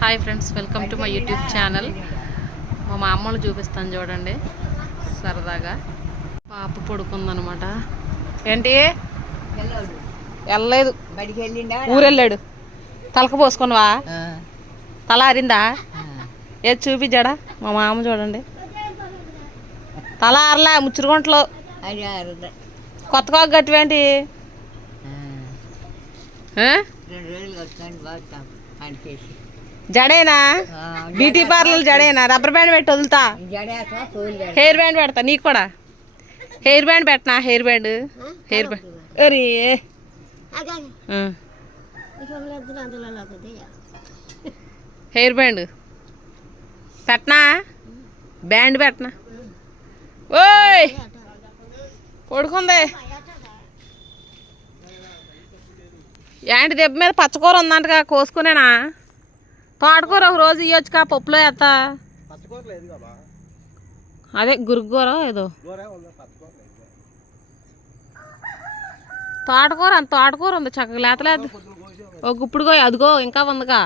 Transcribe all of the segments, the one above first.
Hi friends welcome to my YouTube channel. మా మా అమ్మలు చూపిస్తాను చూడండి సరదాగా. పాప పడుకుందనమాట. ఏంటి? వెళ్ళలేదు. ఊరెళ్ళాడు. తలక పోసుకున్నావా? తల అరిందా ఏది చూపించాడా? మా మామ చూడండి. తల ఆరలా ముచ్చురుగుంటలో. కొత్తగా గట్టివేంటి? రెండు రోజులు జడేనా? బ్యూటీ పార్లర్ జడేనా? రబ్బర్ బ్యాండ్ పెట్టి వదులుతా. హెయిర్ బ్యాండ్ పెడతా నీకు కూడా? హెయిర్ బ్యాండ్ పెట్టనా? హెయిర్ బ్యాండ్ హెయిర్ బ్యాండ్ అరే. హెయిర్ బ్యాండ్ పెట్టనా? బ్యాండ్ పెట్టనా? ఓయ్! పడుకుంది. ఏంటి దెబ్బ మీద పచ్చకూర ఉందంటగా కోసుకునేనా? తోటకూర ఒక రోజు ఇవ్వచ్చుకా పప్పులో వేస్తా అదే గురుగూర ఏదో. తోటకూర అంత తోటకూర ఉంది చక్కగా లేతలేదు ఒక గుప్పుడు అదిగో ఇంకా ఉందిగా.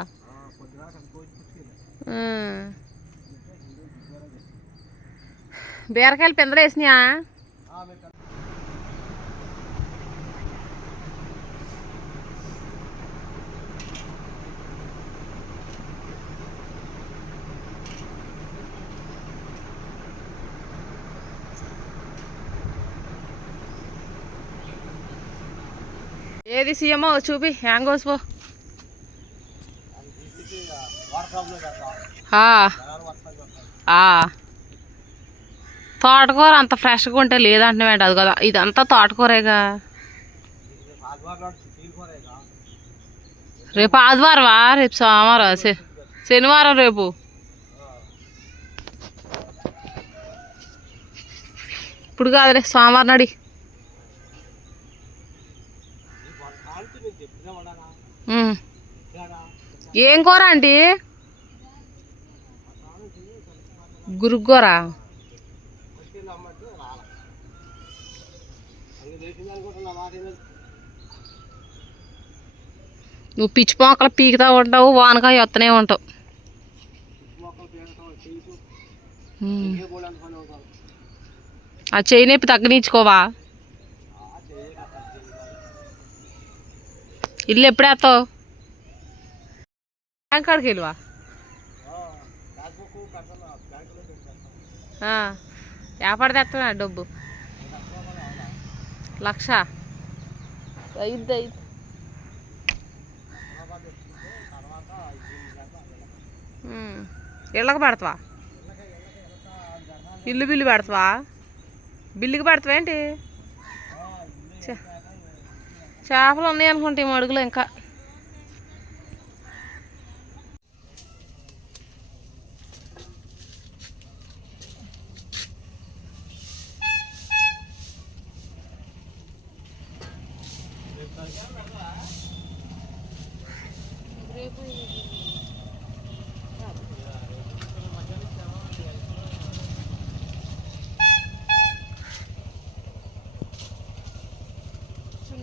బీరకాయలు పిందలు ఏది సీఎమో చూపి హ్యాంగ్ కోసిపో తోటకూర అంత ఫ్రెష్గా ఉంటే లేదంటున్నాడు అది కదా? ఇదంతా తోటకూరేగా? రేపు ఆదివారమా? రేపు సోమవారం శనివారం రేపు. ఇప్పుడు కాదులే సోమవారం నడి. ఏం కూర అండి గురుగూర. నువ్వు పిచ్చి మొక్కలు పీకుతా ఉంటావు వానకాయ వస్తూనే ఉంటావు. ఆ చేయి నొప్పి తగ్గనిచ్చుకోవా ఇల్లు ఎప్పుడేస్తావు బ్యాంక్ కాడికి వెళ్ళివా? వ్యాపారం తెస్తున్నా డబ్బు. లక్ష. ఐదు ఐదు ఉమ్. ఇళ్ళకి పెడతావా? ఇల్లు బిల్లు పెడతావా? బిల్లుకి పెడతావా ఏంటి? చేపలు ఉన్నాయి అనుకుంటే ఈ మడుగులో ఇంకా.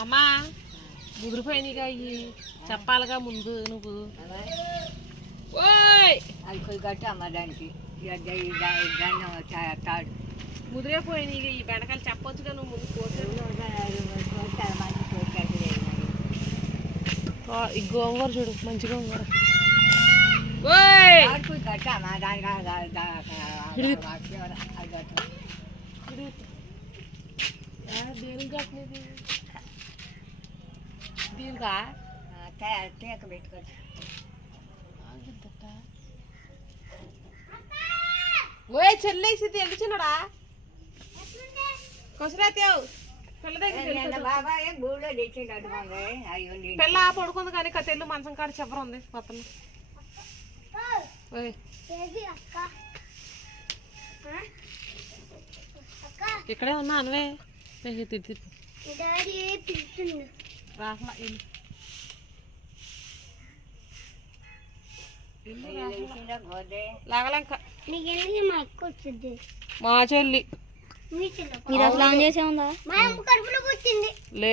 అమ్మా ముదిరిపోయినాయిగా ఇవి చెప్పాలిగా ముందు నువ్వు. ఓయ్! అది కొద్ది గట్టి అమ్మడానికి ఇక ద- ఈ దా- ఈ ధాన్యం తా- తాడు ముదిరిపోయినాయి ఈ బెండకాయలు చెప్పొచ్చుగా నువ్వు ముందు కోసి మంచి కోరికట్లేదు మరి. ఈ గోంగూర చూడు మంచి గోంగూర. ఓయ్! గట్టి అమ్మ దానికి. దేనికి కట్టినది దీనికా? తేక పెట్టుకోవచ్చు ఓయ్ చెల్లేసి తెలుసున్నాడా కొసరాతేవ్ పిల్ల పడుకుంది కానీ కథెళ్ళు మంచం కాడ చివర ఉంది మొత్తం ఓయ్. ఇక్కడే ఉన్నా అనువే. తిట్టి రాహ్లా మా వచ్చింది చెల్లి మీరు అసలు ఆన్ చేసే ఉందా మా అమ్మ కడుపులో పుట్టింది లే